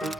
Hi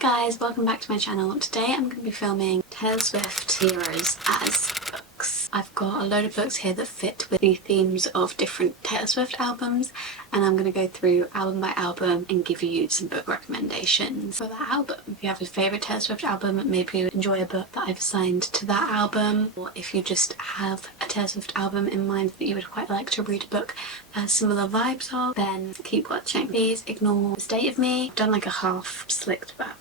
guys, welcome back to my channel. Today I'm going to be filming Taylor Swift Heroes as books. I've got a load of books here that fit with the themes of different Taylor Swift albums, and I'm going to go through album by album and give you some book recommendations for that album. If you have a favourite Taylor Swift album, maybe you enjoy a book that I've assigned to that album, or if you just have a Taylor Swift album in mind that you would quite like to read a book that has similar vibes of, then keep watching. Please ignore the state of me. I've done like a half slicked back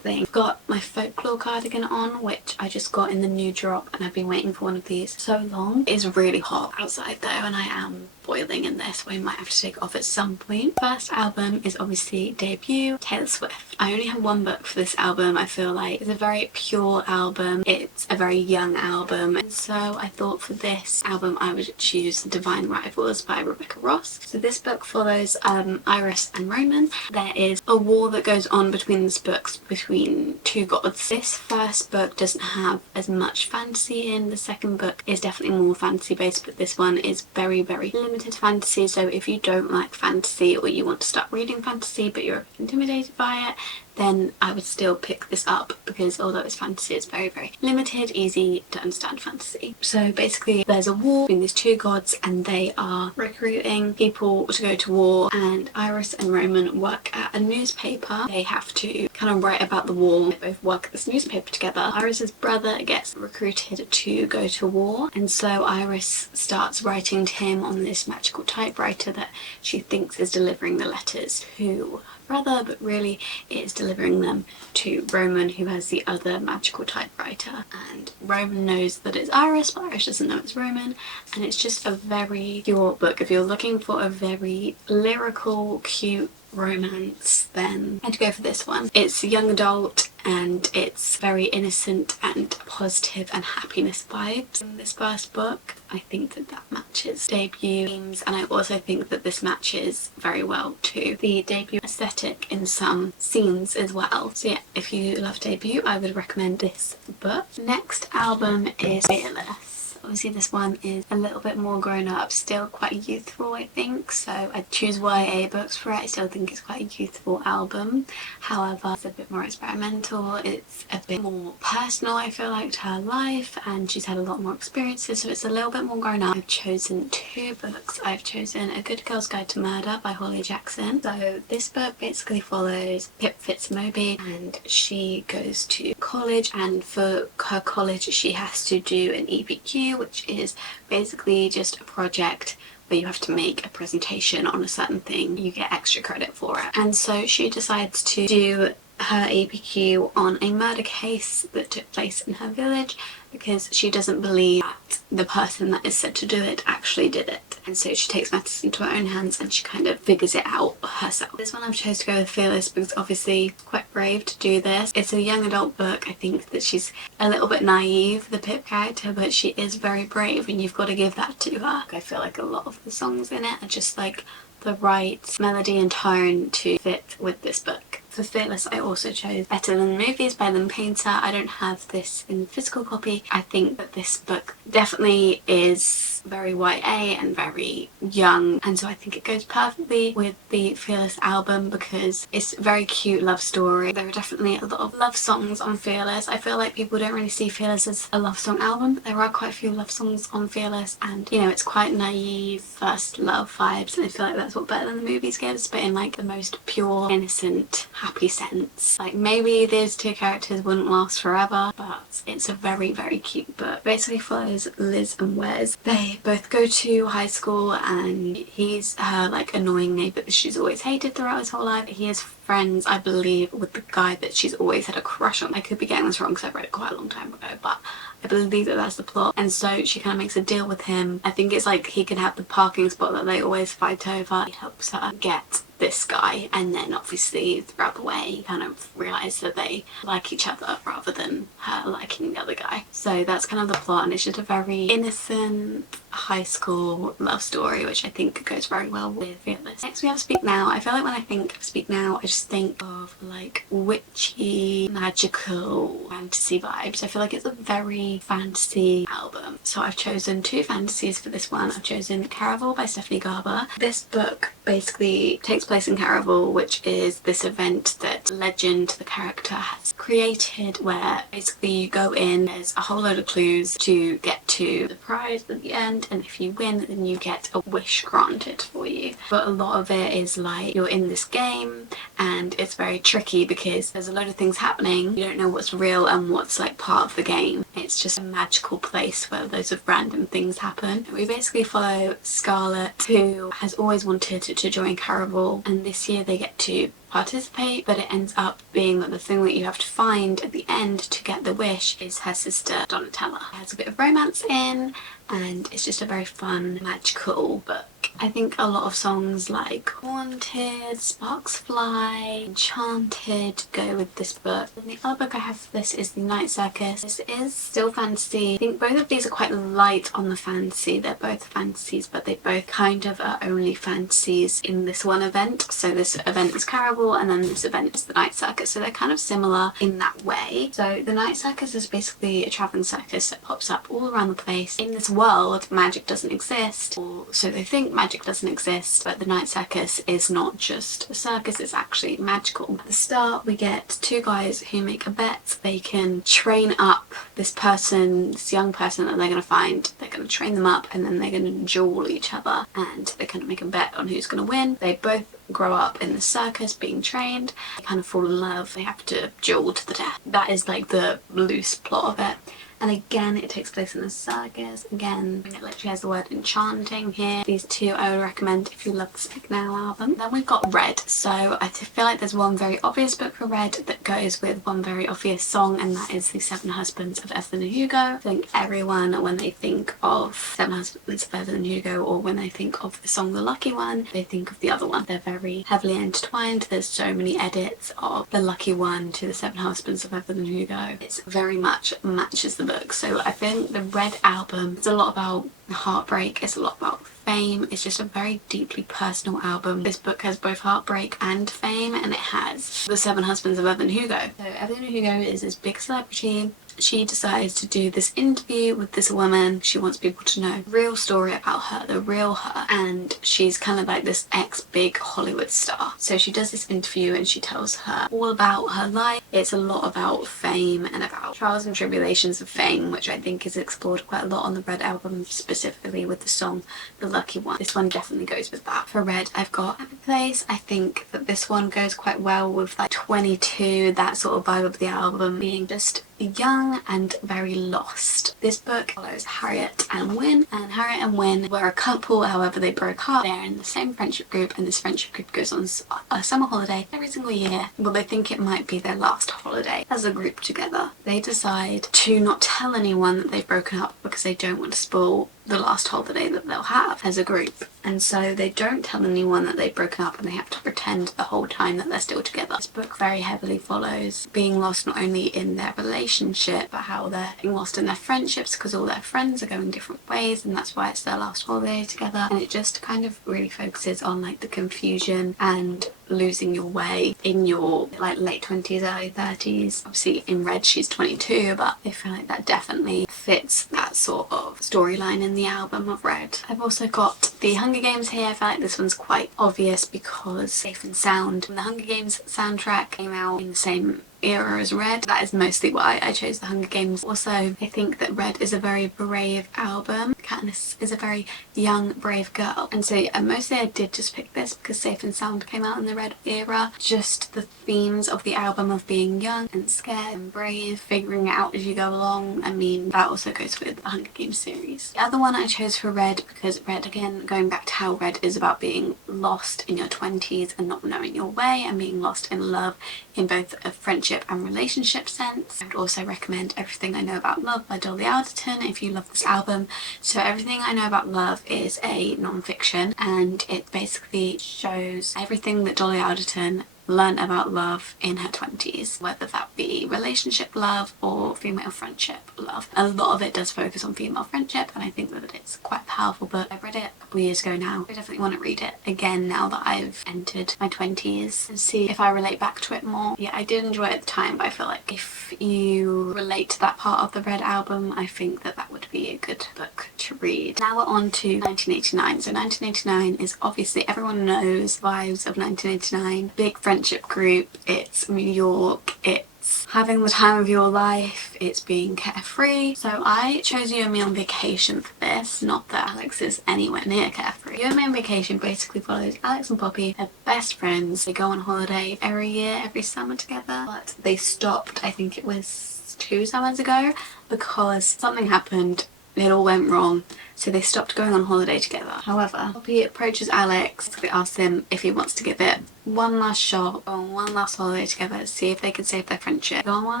thing. I've got my folklore cardigan on, which I just got in the new drop, and I've been waiting for one of these so long. It is really hot outside though, and I am boiling in this, so I might have to take it off at some point. First album is obviously Debut, Taylor Swift. I only have one book for this album. I feel like it's a very pure album. It's a very young album, and so I thought for this album I would choose Divine Rivals by Rebecca Ross. So this book follows Iris and Roman. There is a war that goes on between these books, between two gods. This first book doesn't have as much fantasy in. The second book is definitely more fantasy based, but this one is very limited fantasy. So if you don't like fantasy, or you want to start reading fantasy but you're intimidated by it, then I would still pick this up, because although it's fantasy, it's very limited, easy to understand fantasy. So basically there's a war between these two gods, and they are recruiting people to go to war, and Iris and Roman work at a newspaper. They have to kind of write about the war. They both work at this newspaper together. Iris's brother gets recruited to go to war, and so Iris starts writing to him on this magical typewriter that she thinks is delivering the letters to brother, but really it is delivering them to Roman, who has the other magical typewriter. And Roman knows that it's Iris, but Iris doesn't know it's Roman. And it's just a very pure book. If you're looking for a very lyrical, cute romance, then I'd go for this one. It's young adult, and it's very innocent and positive and happiness vibes in this first book. I think that matches Debut themes, and I also think that this matches very well to the Debut aesthetic in some scenes as well. So yeah, if you love Debut, I would recommend this book. Next album is Fearless. Obviously this one is a little bit more grown up, still quite youthful I think, so I'd choose YA books for it. I still think it's quite a youthful album. However, it's a bit more experimental, it's a bit more personal I feel like to her life, and she's had a lot more experiences, so it's a little bit more grown up. I've chosen two books. I've chosen A Good Girl's Guide to Murder by Holly Jackson. So this book basically follows Pip Fitzmoby, and she goes to college, and for her college she has to do an EPQ, which is basically just a project where you have to make a presentation on a certain thing. You get extra credit for it. And so she decides to do her APQ on a murder case that took place in her village, because she doesn't believe that the person that is said to do it actually did it. And so she takes matters into her own hands, and she kind of figures it out herself. This one I've chosen to go with Fearless because obviously quite brave to do this. It's a young adult book. I think that she's a little bit naive, the Pip character, but she is very brave, and you've got to give that to her. I feel like a lot of the songs in it are just like the right melody and tone to fit with this book. For Fearless I also chose Better Than Movies by Lynn Painter. I don't have this in physical copy. I think that this book definitely is very YA and very young, and so I think it goes perfectly with the Fearless album because it's a very cute love story. There are definitely a lot of love songs on Fearless. I feel like people don't really see Fearless as a love song album, but there are quite a few love songs on Fearless, and you know, it's quite naive first love vibes, and I feel like that's what Better Than the Movies gives, but in like the most pure, innocent, happy sense. Like maybe these two characters wouldn't last forever, but it's a very cute book. Basically follows Liz and Wes. They both go to high school, and he's her like annoying neighbour that she's always hated throughout his whole life. He is friends, I believe, with the guy that she's always had a crush on. I could be getting this wrong because I read it quite a long time ago, but I believe that that's the plot. And so she kind of makes a deal with him. I think it's like he can have the parking spot that they always fight over. He helps her get this guy, and then obviously throughout the way kind of realise that they like each other rather than her liking the other guy. So that's kind of the plot, and it's just a very innocent high school love story, which I think goes very well with Fearless. Next we have Speak Now. I feel like when I think of Speak Now I just think of like witchy, magical fantasy vibes. I feel like it's a very fantasy album. So I've chosen two fantasies for this one. I've chosen Caraval by Stephanie Garber. This book basically takes place in Caraval, which is this event that Legend, the character, has created, where basically you go in, there's a whole load of clues to get to the prize at the end, and if you win then you get a wish granted for you. But a lot of it is like you're in this game and it's very tricky because there's a load of things happening. You don't know what's real and what's like part of the game. It's just a magical place where loads of random things happen. We basically follow Scarlett, who has always wanted to join Caraval, and this year they get to participate, but it ends up being that the thing that you have to find at the end to get the wish is her sister Donatella. It has a bit of romance in, and it's just a very fun, magical book. I think a lot of songs like Haunted, Sparks Fly, Enchanted go with this book. And the other book I have for this is The Night Circus. This is still fantasy. I think both of these are quite light on the fantasy. They're both fantasies, but they both kind of are only fantasies in this one event. So this event is Caraval and then this event is The Night Circus. So they're kind of similar in that way. So The Night Circus is basically a travelling circus that pops up all around the place. In this world, magic doesn't exist, or so they think. Magic doesn't exist, but the Night Circus is not just a circus, it's actually magical. At the start we get two guys who make a bet. They can train up this person, this young person that they're going to find. They're going to train them up and then they're going to duel each other, and they're going to make a bet on who's going to win. They both grow up in the circus being trained. They kind of fall in love. They have to duel to the death. That is like the loose plot of it. And again, it takes place in a circus. Again, it literally has the word enchanting here. These two I would recommend if you love the Speak Now album. Then we've got Red. So I feel like there's one very obvious book for Red that goes with one very obvious song, and that is The Seven Husbands of Evelyn and Hugo. I think everyone, when they think of Seven Husbands of Evelyn and Hugo, or when they think of the song The Lucky One, they think of the other one. They're very heavily intertwined. There's so many edits of The Lucky One to The Seven Husbands of Evelyn and Hugo. It's very much matches the book. So I think the Red album is a lot about heartbreak, it's a lot about fame. It's just a very deeply personal album. This book has both heartbreak and fame, and it has The Seven Husbands of Evelyn Hugo. So Evelyn Hugo is this big celebrity. She decides to do this interview with this woman. She wants people to know the real story about her, the real her, and she's kind of like this ex-big Hollywood star. So she does this interview and she tells her all about her life. It's a lot about fame and about trials and tribulations of fame, which I think is explored quite a lot on the Red album, specifically with the song The Lucky One. This one definitely goes with that. For Red, I've got Happy Place. I think that this one goes quite well with like 22, that sort of vibe of the album, being just young and very lost. This book follows Harriet and Wynne, and Harriet and Wynne were a couple, however they broke up. They're in the same friendship group, and this friendship group goes on a summer holiday every single year. Well, they think it might be their last holiday as a group together. They decide to not tell anyone that they've broken up because they don't want to spoil the last holiday that they'll have as a group, and so they don't tell anyone that they've broken up, and they have to pretend the whole time that they're still together. This book very heavily follows being lost not only in their relationship, but how they're being lost in their friendships because all their friends are going different ways, and that's why it's their last holiday together. And it just kind of really focuses on like the confusion and losing your way in your like late 20s, early 30s. Obviously in Red she's 22, but I feel like that definitely fits that sort of storyline in the album of Red. I've also got The Hunger Games here. I feel like this one's quite obvious because Safe and Sound, the Hunger Games soundtrack, came out in the same era as Red. That is mostly why I chose The Hunger Games. Also, I think that Red is a very brave album. Katniss is a very young, brave girl, and so mostly I did just pick this because Safe and Sound came out in the Red era. Just the themes of the album of being young and scared and brave, figuring it out as you go along. I mean, that also goes with the Hunger Games series. The other one I chose for Red because Red, again, going back to how Red is about being lost in your 20s and not knowing your way, and being lost in love in both a friendship and relationship sense. I would also recommend Everything I Know About Love by Dolly Alderton if you love this album. So Everything I Know About Love is a non-fiction, and it basically shows everything that Dolly Alderton learn about love in her 20s, whether that be relationship love or female friendship love. A lot of it does focus on female friendship, and I think that it's quite a powerful book. I read it a couple years ago now. I definitely want to read it again now that I've entered my 20s and see if I relate back to it more. Yeah, I did enjoy it at the time, but I feel like if you relate to that part of the Red album, I think that that would be be a good book to read. Now we're on to 1989. So 1989 is obviously, everyone knows vibes of 1989. Big friendship group, it's New York, it's having the time of your life, it's being carefree. So I chose You and Me on Vacation for this, not that Alex is anywhere near carefree. You and Me on Vacation basically follows Alex and Poppy, they're best friends. They go on holiday every year, every summer together, but they stopped, I think it was 2 summers ago, because something happened. It all went wrong, so they stopped going on holiday together. However, Poppy approaches Alex, basically asks him if he wants to give it one last shot, go on one last holiday together, see if they can save their friendship, go on one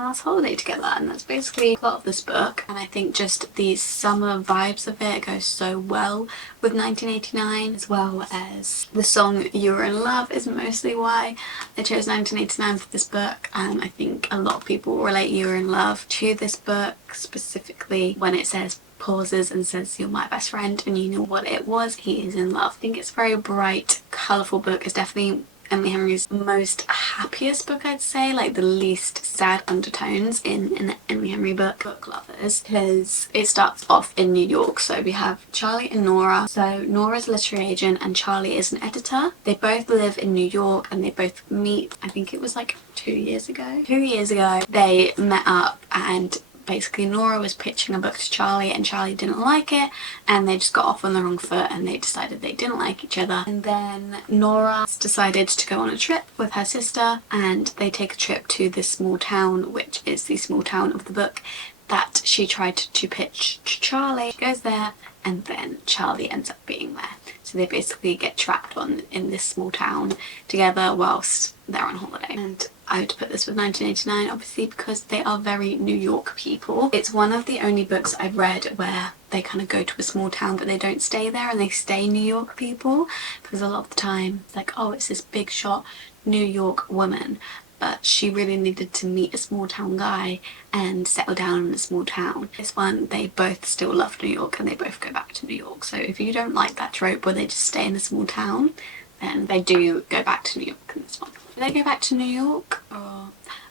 last holiday together. And that's basically the plot of this book. And I think just the summer vibes of it go so well with 1989, as well as the song You Were in Love is mostly why I chose 1989 for this book. I think a lot of people relate You Were in Love to this book, specifically when it says, pauses and says, "You're my best friend," and you know what it was, he is in love. I think it's a very bright, colourful book. It's definitely Emily Henry's most happiest book, I'd say, like the least sad undertones in an Emily Henry book. Book lovers, because it starts off in New York. So we have Charlie and Nora. So Nora's a literary agent and Charlie is an editor. They both live in New York and they both meet, I think it was like 2 years ago. 2 years ago they met up, and basically Nora was pitching a book to Charlie and Charlie didn't like it, and they just got off on the wrong foot and they decided they didn't like each other. And then Nora decided to go on a trip with her sister, and they take a trip to this small town, which is the small town of the book that she tried to pitch to Charlie. She goes there and then Charlie ends up being there. So they basically get trapped in this small town together whilst they're on holiday. And I would put this with 1989 obviously because they are very New York people. It's one of the only books I've read where they kind of go to a small town but they don't stay there and they stay New York people, because a lot of the time it's like, oh, it's this big shot New York woman, but she really needed to meet a small town guy and settle down in a small town. This one, they both still love New York and they both go back to New York. So if you don't like that trope where they just stay in a small town, then they do go back to New York in this one. Do they go back to New York? Or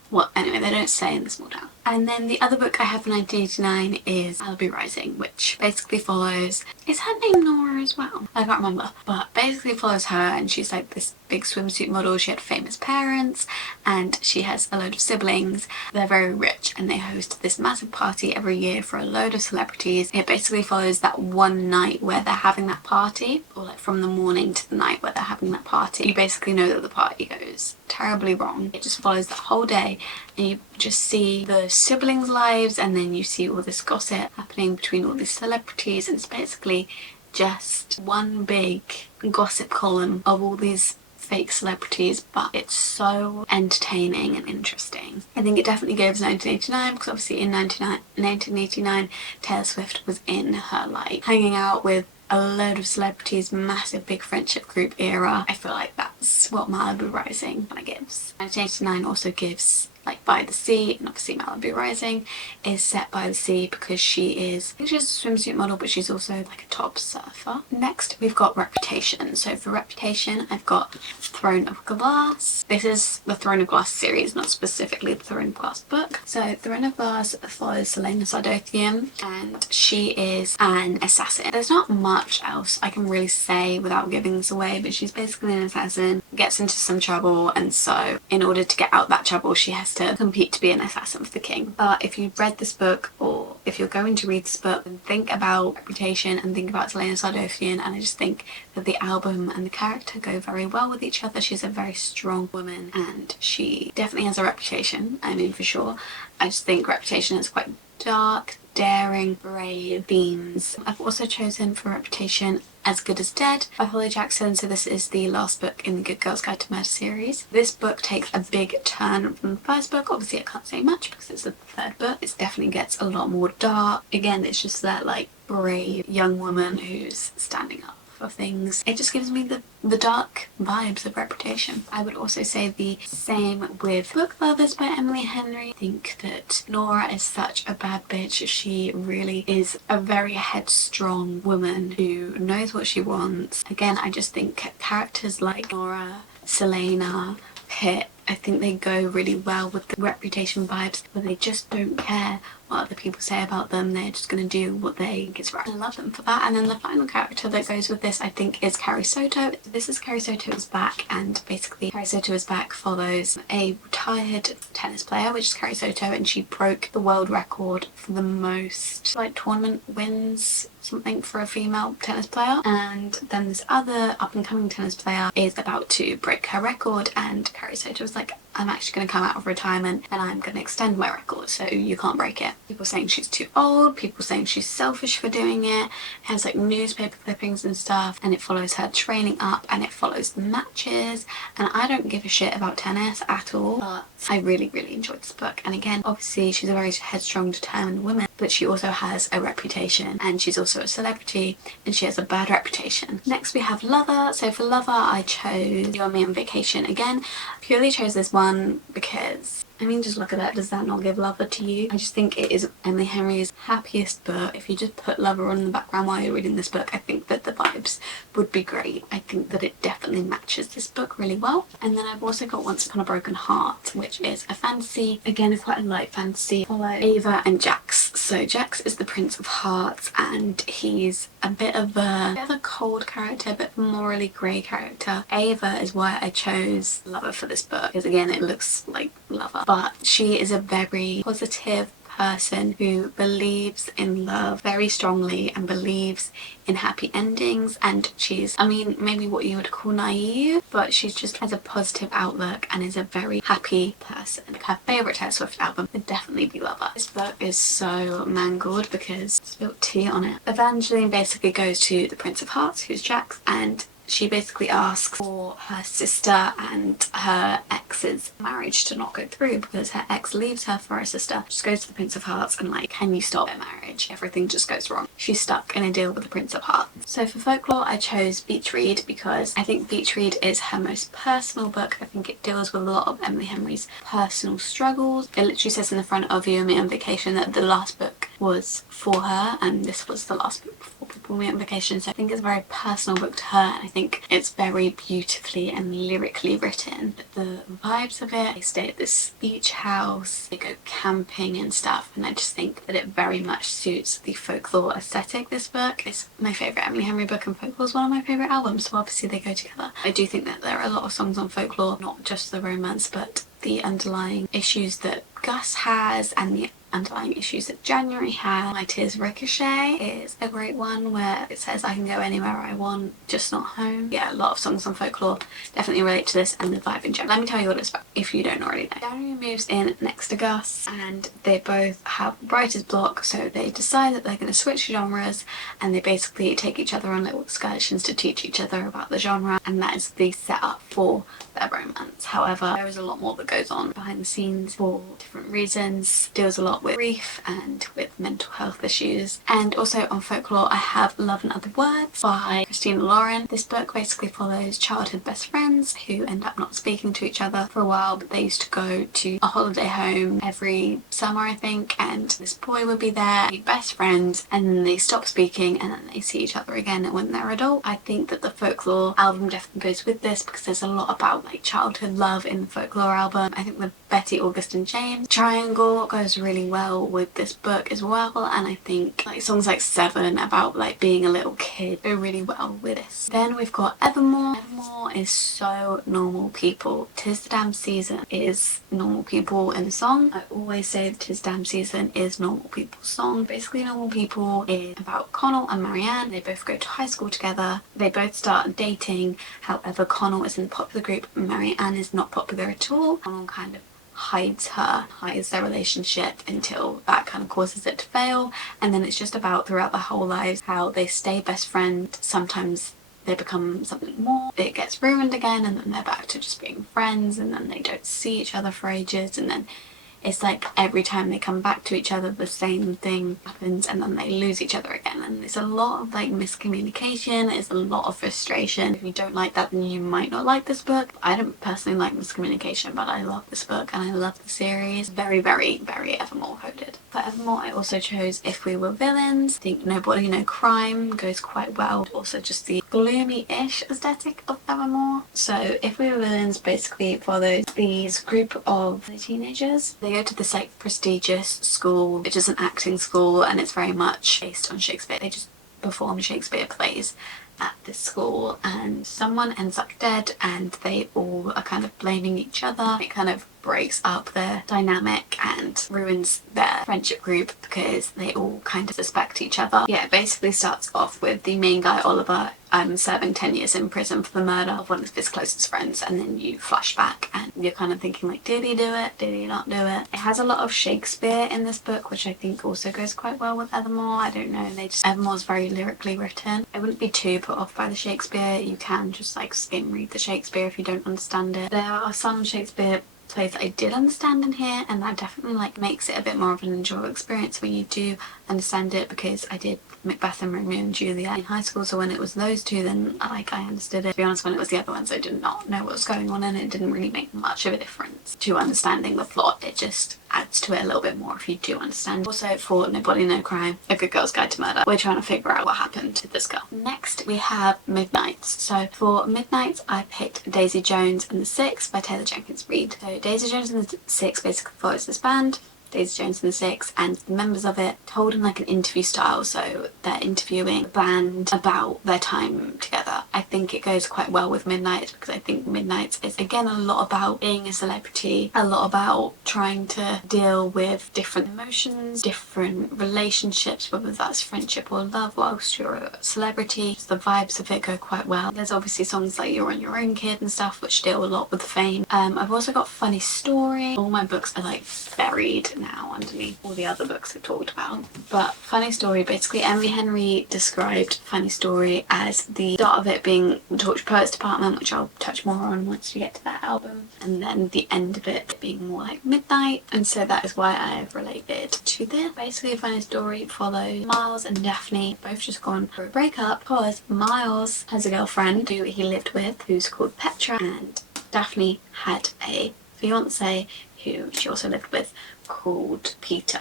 well, anyway, they don't stay in the small town. And then the other book I have for 1989 is Malibu Rising, which basically follows... Is her name Nora as well? I can't remember. But basically follows her, and she's like this big swimsuit model. She had famous parents and she has a load of siblings. They're very rich and they host this massive party every year for a load of celebrities. It basically follows that one night where they're having that party, or like from the morning to the night where they're having that party. You basically know that the party goes terribly wrong. It just follows that whole day and you just see the siblings' lives, and then you see all this gossip happening between all these celebrities, and it's basically just one big gossip column of all these fake celebrities, but it's so entertaining and interesting. I think it definitely gives 1989 because obviously in 1989 Taylor Swift was in her like hanging out with a load of celebrities, massive big friendship group era. I feel like that's what Malibu Rising kind of gives. 1989 also gives like By the Sea, and obviously Malibu Rising is set by the sea because she is, I think she's a swimsuit model, but she's also like a top surfer. Next we've got Reputation. So for Reputation I've got Throne of Glass. This is the Throne of Glass series, not specifically the Throne of Glass book. So Throne of Glass follows Selena Sardothian and she is an assassin. There's not much else I can really say without giving this away, but she's basically an assassin, gets into some trouble, and so in order to get out that trouble she has to compete to be an assassin for the king. But if you've read this book, or if you're going to read this book, then think about Reputation and think about Selena Sardothian, and I just think that the album and the character go very well with each other. She's a very strong woman and she definitely has a reputation, I mean for sure. I just think Reputation is quite dark, daring, brave themes. I've also chosen for Reputation As Good as Dead by Holly Jackson. So this is the last book in the Good Girls Guide to Murder series. This book takes a big turn from the first book. Obviously I can't say much because it's the third book. It definitely gets a lot more dark. Again, it's just that like brave young woman who's standing up for things. It just gives me the dark vibes of Reputation. I would also say the same with Book Lovers by Emily Henry. I think that Nora is such a bad bitch. She really is a very headstrong woman who knows what she wants. Again, I just think characters like Nora, Selena, Pitt, I think they go really well with the Reputation vibes where they just don't care what other people say about them. They're just going to do what they think is right. I love them for that. And then the final character that goes with this, I think, is Carrie Soto. This is Carrie Soto's back, and basically Carrie Soto's back follows a retired tennis player, which is Carrie Soto, and she broke the world record for the most like tournament wins, something, for a female tennis player. And then this other up and coming tennis player is about to break her record, and Carrie Soto was like, I'm actually going to come out of retirement and I'm going to extend my record, so you can't break it. People saying she's too old, people saying she's selfish for doing it. It has like newspaper clippings and stuff, and it follows her training up, and it follows the matches. And I don't give a shit about tennis at all, but I really enjoyed this book. And again, obviously she's a very headstrong, determined woman, but she also has a reputation, and she's also a celebrity, and she has a bad reputation. Next we have Lover. So for Lover, I chose You and Me on Vacation. Again, purely chose this one because, I mean, just look at that. Does that not give Lover to you? I just think it is Emily Henry's happiest book. If you just put Lover on in the background while you're reading this book, I think that the vibes would be great. I think that it definitely matches this book really well. And then I've also got Once Upon a Broken Heart, which is a fantasy. Again, it's quite a light fantasy. Follow Ava and Jax. So Jax is the Prince of Hearts, and he's a bit of a cold character, a bit of a morally grey character. Ava is why I chose Lover for this book, because again, it looks like Lover, but she is a very positive person who believes in love very strongly and believes in happy endings, and she's, I mean, maybe what you would call naive, but she's just has a positive outlook and is a very happy person. Like, her favourite Taylor Swift album would definitely be Lover. This book is so mangled because it's spilled tea on it. Evangeline basically goes to the Prince of Hearts, who's Jax, and she basically asks for her sister and her ex's marriage to not go through because her ex leaves her for her sister. Just goes to the Prince of Hearts and like, can you stop their marriage? Everything just goes wrong. She's stuck in a deal with the Prince of Hearts. So for folklore, I chose Beach Read because I think Beach Read is her most personal book. I think it deals with a lot of Emily Henry's personal struggles. It literally says in the front of You and Me on Vacation that the last book was for her, and this was the last book before People Me on Vacation. So I think it's a very personal book to her, and I think it's very beautifully and lyrically written. The vibes of it, they stay at this beach house, they go camping and stuff, and I just think that it very much suits the folklore aesthetic. This book is my favourite Emily Henry book, and folklore is one of my favourite albums, so obviously they go together. I do think that there are a lot of songs on folklore, not just the romance, but the underlying issues that Gus has and the underlying issues that January had. My Tears Ricochet is a great one where it says I can go anywhere I want, just not home. Yeah, a lot of songs on folklore definitely relate to this and the vibe in general. Let me tell you what it's about if you don't already know. January moves in next to Gus, and they both have writer's block, so they decide that they're going to switch genres, and they basically take each other on little excursions to teach each other about the genre, and that is the setup for their romance. However, there is a lot more that goes on behind the scenes for different reasons. Deals a lot with grief and with mental health issues. And also on folklore, I have Love and Other Words by Christina Lauren. This book basically follows childhood best friends who end up not speaking to each other for a while, but they used to go to a holiday home every summer, I think, and this boy would be there, be best friends, and then they stop speaking and then they see each other again when they're adult. I think that the folklore album definitely goes with this because there's a lot about like childhood love in the folklore album. I think the Betty, August and James triangle goes really well with this book as well, and I think like songs like Seven about like being a little kid go really well with this. Then we've got Evermore. Evermore is so normal people. 'Tis the Damn Season is normal people in a song. I always say that 'Tis Damn Season is normal people's song. Basically Normal People is about Connell and Marianne. They both go to high school together. They both start dating. However, Connell is in the popular group, Marianne is not popular at all. Connell kind of hides their relationship until that kind of causes it to fail, and then it's just about throughout their whole lives how they stay best friends. Sometimes they become something more, it gets ruined again, and then they're back to just being friends, and then they don't see each other for ages, and then it's like every time they come back to each other the same thing happens, and then they lose each other again, and there's a lot of like miscommunication, there's a lot of frustration. If you don't like that, then you might not like this book. I don't personally like miscommunication, but I love this book and I love the series. Very Evermore coded. For Evermore, I also chose If We Were Villains. I think Nobody No Crime goes quite well. Also just the gloomy-ish aesthetic of Evermore. So If We Were Villains basically follows these group of teenagers. They go to this like prestigious school, which is an acting school, and it's very much based on Shakespeare. They just perform Shakespeare plays at this school, and someone ends up dead and they all are kind of blaming each other. It kind of breaks up their dynamic and ruins their friendship group because they all kind of suspect each other. Yeah, it basically starts off with the main guy, Oliver, serving 10 years in prison for the murder of one of his closest friends, and then you flash back and you're kind of thinking like, did he do it? Did he not do it? It has a lot of Shakespeare in this book, which I think also goes quite well with Evermore. I don't know, Evermore's very lyrically written. I wouldn't be too put off by the Shakespeare. You can just like skim read the Shakespeare if you don't understand it. There are some Shakespeare plays that I did understand in here, and that definitely like makes it a bit more of an enjoyable experience when you do understand it, because I did Macbeth and Romeo and Juliet in high school, so when it was those two then I understood it. To be honest, when it was the other ones I did not know what was going on, and it didn't really make much of a difference to understanding the plot. It just adds to it a little bit more if you do understand. Also, for No Body No Crime, A Good Girl's Guide to Murder, we're trying to figure out what happened to this girl. Next we have Midnights. So for Midnights I picked Daisy Jones and the Six by Taylor Jenkins Reid. So Daisy Jones and the Six basically follows this band, Daisy Jones and the Six, and the members of it told in like an interview style, so they're interviewing the band about their time together. I think it goes quite well with Midnights, because I think Midnights is again a lot about being a celebrity, a lot about trying to deal with different emotions, different relationships, whether that's friendship or love whilst you're a celebrity. The vibes of it go quite well. There's obviously songs like You're on Your Own Kid and stuff, which deal a lot with fame. I've also got Funny Story. All my books are like buried now underneath all the other books I've talked about. But Funny Story, basically Emily Henry described Funny Story as the start of it being the Torch Poets Department, which I'll touch more on once you get to that album, and then the end of it being more like Midnight, and so that is why I've related to this. Basically Funny Story follows Miles and Daphne, both just gone through a breakup because Miles has a girlfriend who he lived with who's called Petra, and Daphne had a fiance who she also lived with called Peter.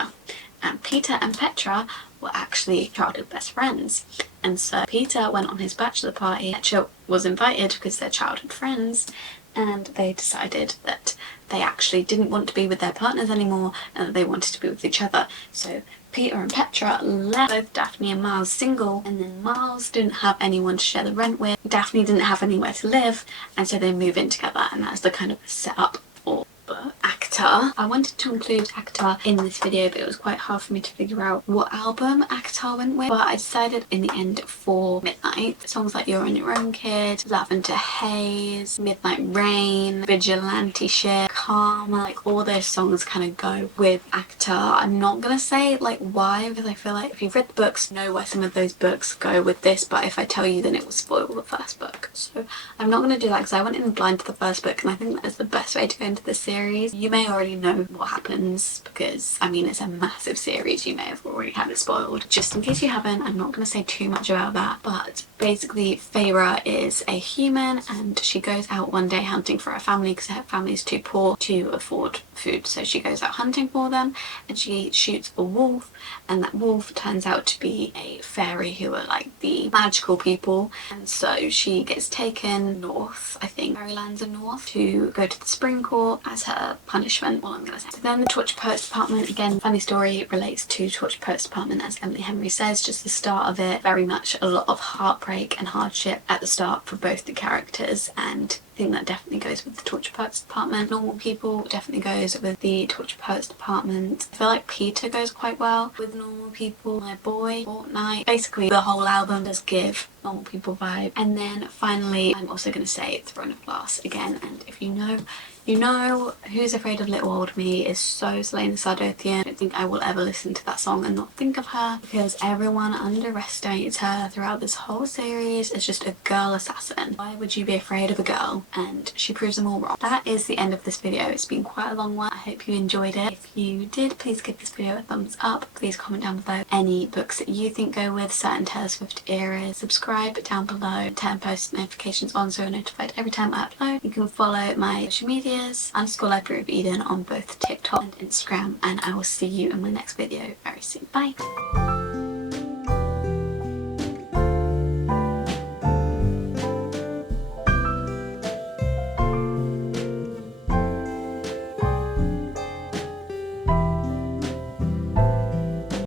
And Peter and Petra were actually childhood best friends, and so Peter went on his bachelor party. Petra was invited because they're childhood friends, and they decided that they actually didn't want to be with their partners anymore and that they wanted to be with each other. So Peter and Petra left both Daphne and Miles single, and then Miles didn't have anyone to share the rent with, Daphne didn't have anywhere to live, and so they move in together, and that's the kind of setup for ACTA. I wanted to include ACTA in this video, but it was quite hard for me to figure out what album ACTA went with, but I decided in the end for Midnight. Songs like You're on Your Own Kid, Lavender Haze, Midnight Rain, Vigilante Ship, Karma, like all those songs kind of go with ACTA. I'm not gonna say like why, because I feel like if you've read the books you know why some of those books go with this, but if I tell you then it will spoil the first book. So I'm not gonna do that because I went in blind to the first book, and I think that is the best way to go into this series. You may already know what happens because I mean it's a massive series, you may have already had it spoiled. Just in case you haven't, I'm not going to say too much about that, but basically Feyre is a human and she goes out one day hunting for her family because her family is too poor to afford food, so she goes out hunting for them and she shoots a wolf, and that wolf turns out to be a fairy who are like the magical people, and so she gets taken north, I think Fairylands are north, to go to the Spring Court as her punishment. Well, I'm gonna say. So then the Torture Poets Department, again Funny Story relates to Torture Poets Department as Emily Henry says, just the start of it, very much a lot of heartbreak and hardship at the start for both the characters, and I think that definitely goes with the Torture Poets Department. Normal People definitely goes with the Torture Poets Department. I feel like Peter goes quite well with Normal People. My Boy, Fortnight, basically the whole album does give Normal People vibe. And then finally I'm also going to say Throne of Glass again, and if you know, you know. Who's Afraid of Little Old Me is so Selena Sardothian. I don't think I will ever listen to that song and not think of her, because everyone underestimates her throughout this whole series as just a girl assassin. Why would you be afraid of a girl? And she proves them all wrong. That is the end of this video. It's been quite a long one. I hope you enjoyed it. If you did, please give this video a thumbs up. Please comment down below any books that you think go with certain Taylor Swift eras. Subscribe down below, turn post notifications on so you're notified every time I upload. You can follow my social media _Library of Eden on both TikTok and Instagram, and I will see you in my next video very soon. Bye!